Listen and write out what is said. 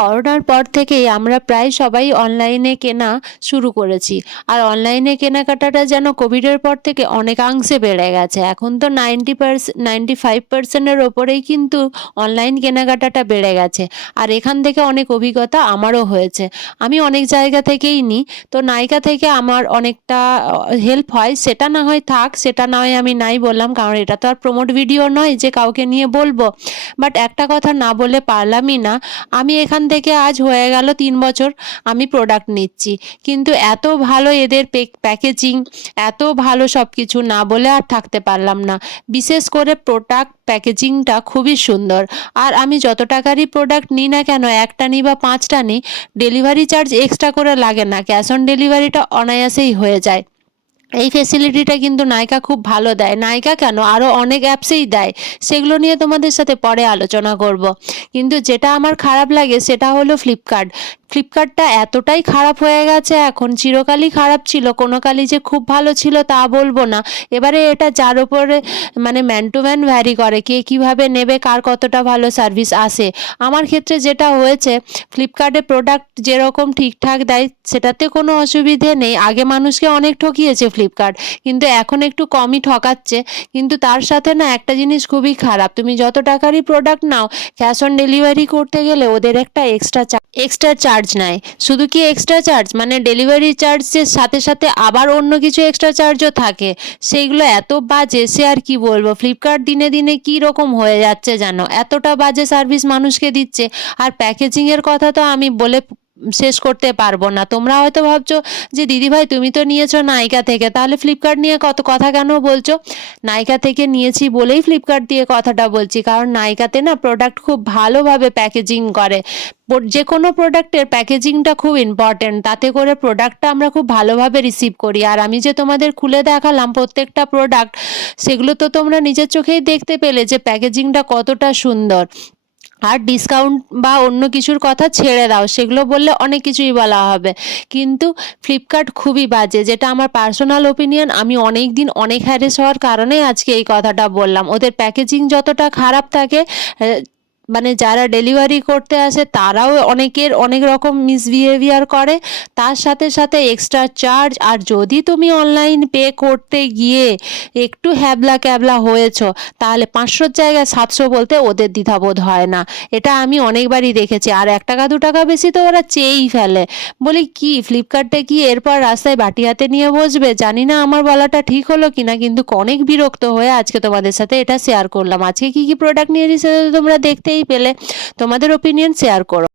করোনার পর থেকেই আমরা প্রায় সবাই অনলাইনে কেনা শুরু করেছি। আর অনলাইনে কেনাকাটাটা যেন কোভিডের পর থেকে অনেকাংশে বেড়ে গেছে। এখন তো 95% এর ওপরেই কিন্তু অনলাইন কেনাকাটাটা বেড়ে গেছে। আর এখান থেকে অনেক অভিজ্ঞতা আমারও হয়েছে। আমি অনেক জায়গা থেকেই নিই। তো নাইকা থেকে আমার অনেকটা হেল্প হয়। সেটা না হয় থাক, সেটা না হয় আমি নাই বললাম, কারণ এটা তো আর প্রমোট ভিডিও নয় যে কাউকে নিয়ে বলবো। বাট একটা কথা না বলে পারলামই না। আমি এখান থেকে আজ হয়ে গেল 3 বছর আমি প্রোডাক্ট নিচ্ছি, কিন্তু এত ভালো এদের প্যাকেজিং, এত ভালো সব কিছু, না বলে আর থাকতে পারলাম না। বিশেষ করে প্রোডাক্ট প্যাকেজিংটা খুবই সুন্দর। আর আমি যত টাকারই প্রোডাক্ট নিই না কেন, একটা নিই বা 5টা নিই, ডেলিভারি চার্জ এক্সট্রা করে লাগে না। ক্যাশ অন ডেলিভারিটা অনায়াসেই হয়ে যায়। এই ফেসিলিটিটা কিন্তু নাইকা খুব ভালো দেয়। নাইকা কেন, আরও অনেক অ্যাপসেই দেয়। সেগুলো নিয়ে তোমাদের সাথে পরে আলোচনা করব। কিন্তু যেটা আমার খারাপ লাগে সেটা হলো ফ্লিপকার্টটা এতটাই খারাপ হয়ে গেছে এখন। চিরকালই খারাপ ছিল, কোনো কালই যে খুব ভালো ছিল তা বলবো না। এবারে এটা যার ওপরে মানে ম্যান টু ম্যান ভ্যারি করে, কে কীভাবে নেবে, কার কতটা ভালো সার্ভিস আসে। আমার ক্ষেত্রে যেটা হয়েছে, ফ্লিপকার্টে প্রোডাক্ট যেরকম ঠিকঠাক দেয় সেটাতে কোনো অসুবিধে নেই। আগে মানুষকে অনেক ঠকিয়েছে ফ্লিপকার্ট, কিন্তু এখন একটু কমই ঠকাচ্ছে। কিন্তু তার সাথে না একটা জিনিস খুবই খারাপ, তুমি যত টাকারই প্রোডাক্ট নাও, ক্যাশ অন ডেলিভারি করতে গেলে ওদের একটা এক্সট্রা চার্জ নেয়। শুধু কি এক্সট্রা চার্জ, মানে ডেলিভারি চার্জের সাথে সাথে আবার অন্য কিছু এক্সট্রা চার্জও থাকে। সেইগুলো এত বাজে, সে আর কি বলবো। ফ্লিপকার্ট দিনে দিনে কী রকম হয়ে যাচ্ছে জানো, এতটা বাজে সার্ভিস মানুষকে দিচ্ছে। আর প্যাকেজিংয়ের কথা তো আমি বলে শেষ করতে পারবো না। তোমরা হয়তো ভাবছো যে দিদিভাই তুমি তো নিয়েছো নাইকা থেকে, তাহলে ফ্লিপকার্ট নিয়ে কত কথা কেন বলছো? নাইকা থেকে নিয়েছি বলেই ফ্লিপকার্ট দিয়ে কথাটা বলছি, কারণ নাইকাতে না প্রোডাক্ট খুব ভালোভাবে প্যাকেজিং করে। যে কোনো প্রোডাক্টের প্যাকেজিংটা খুব ইম্পর্ট্যান্ট, তাতে করে প্রোডাক্টটা আমরা খুব ভালোভাবে রিসিভ করি। আর আমি যে তোমাদের খুলে দেখালাম প্রত্যেকটা প্রোডাক্ট, সেগুলো তো তোমরা নিজের চোখেই দেখতে পেলে যে প্যাকেজিংটা কতটা সুন্দর। আর ডিসকাউন্ট বা অন্য কিছুর কথা ছেড়ে দাও, সেগুলো বললে অনেক কিছুই বলা হবে। কিন্তু ফ্লিপকার্ট খুবই বাজে, যেটা আমার পার্সোনাল ওপিনিয়ন। আমি অনেক দিন অনেক হ্যারেস হওয়ার কারণেই আজকে এই কথাটা বললাম। ওদের প্যাকেজিং যতটা খারাপ থাকে, মানে যারা ডেলিভারি করতে আসে তারাও অনেকের অনেক রকম মিসবিহেভিয়ার করে। তার সাথে সাথে এক্সট্রা চার্জ। আর যদি তুমি অনলাইন পে করতে গিয়ে একটু হ্যাবলা ক্যাবলা হয়েছো, তাহলে 500 জায়গায় 700 বলতে ওদের দ্বিধাবোধ হয় না। এটা আমি অনেকবারই দেখেছি। আর 1 টাকা 2 টাকা বেশি তো ওরা চেয়েই ফেলে। বলি কি, ফ্লিপকার্টে কি এরপর রাস্তায় বাটি হাতে নিয়ে বসবে? জানি না আমার বলাটা ঠিক হলো কিনা, কিন্তু অনেক বিরক্ত হয়ে আজকে তোমাদের সাথে এটা শেয়ার করলাম। আজকে কি কি প্রোডাক্ট নিয়েছি সেটা তো তোমরা দেখতেই পেলে। তোমাদের ওপিনিয়ন শেয়ার করো।